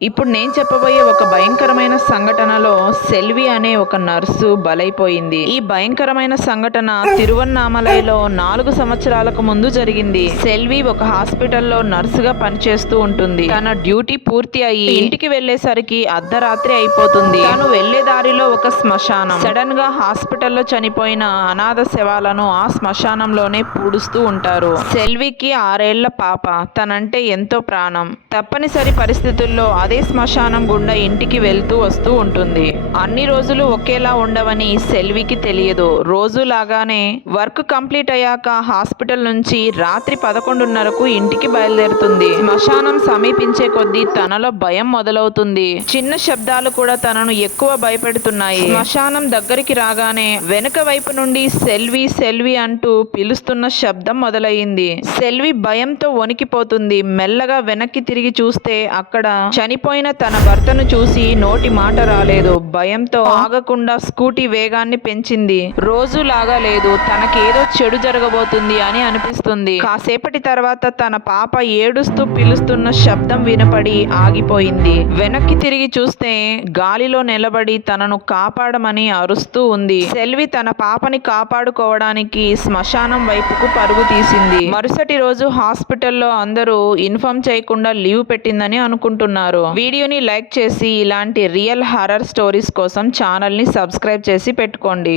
ఇప్పుడు నేను చెప్పబోయే ఒక భయంకరమైన సంఘటనలో సెల్వి అనే ఒక నర్సు బలైపోయింది. ఈ భయంకరమైన సంఘటన తిరువన్నామలైలో 4 సంవత్సరాలకు ముందు జరిగింది. సెల్వి ఒక హాస్పిటల్లో నర్సుగా పనిచేస్తూ ఉంటుంది. తన డ్యూటీ పూర్తి అయ్యి ఇంటికి వెళ్లేసరికి అర్ధరాత్రి అయిపోతుంది. తను వెళ్లే దారిలో ఒక శ్మశానం. సడన్ గా హాస్పిటల్లో చనిపోయిన అనాథ శవాలను ఆ శ్మశానంలోనే పూడుస్తూ ఉంటారు. సెల్వికి 6 ఏళ్ల పాప. తనంటే ఎంతో ప్రాణం. తప్పనిసరి పరిస్థితుల్లో అదే శ్మశానం గుండా ఇంటికి వెళ్తూ వస్తూ ఉంటుంది. అన్ని రోజులు ఒకేలా ఉండవని సెల్వికి తెలియదు. రోజులాగానే వర్క్ కంప్లీట్ అయ్యాక హాస్పిటల్ నుంచి రాత్రి 11:30కు ఇంటికి బయలుదేరుతుంది. శ్మశానం సమీపించే కొద్దీ తనలో భయం మొదలవుతుంది. చిన్న శబ్దాలు కూడా తనను ఎక్కువ భయపెడుతున్నాయి. శ్మశానం దగ్గరికి రాగానే వెనుక వైపు నుండి సెల్వి సెల్వి అంటూ పిలుస్తున్న శబ్దం మొదలయ్యింది. సెల్వి భయంతో వణికిపోతుంది. మెల్లగా వెనక్కి తిరిగి చూస్తే అక్కడ చనిపోయిన తన భర్తను చూసి నోటి మాట రాలేదు. భయంతో ఆగకుండా స్కూటీ వేగాన్ని పెంచింది. రోజులాగా లేదు. తనకేదో చెడు జరగబోతుంది అని అనిపిస్తుంది. కాసేపటి తర్వాత తన పాప ఏడుస్తూ పిలుస్తున్న శబ్దం వినపడి ఆగిపోయింది. వెనక్కి తిరిగి చూస్తే గాలిలో నిలబడి తనను కాపాడమని అరుస్తూ ఉంది. సెల్వి తన పాపని కాపాడుకోవడానికి శ్మశానం వైపుకు పరుగు తీసింది. మరుసటి రోజు హాస్పిటల్లో అందరూ ఇన్ఫార్మ్ చేయకుండా లీవ్ పెట్టిందని అనుకుంటున్నారు. వీడియోని లైక్ చేసి ఇలాంటి రియల్ హారర్ స్టోరీస్ కోసం ఛానల్ని సబ్స్క్రైబ్ చేసి పెట్టుకోండి.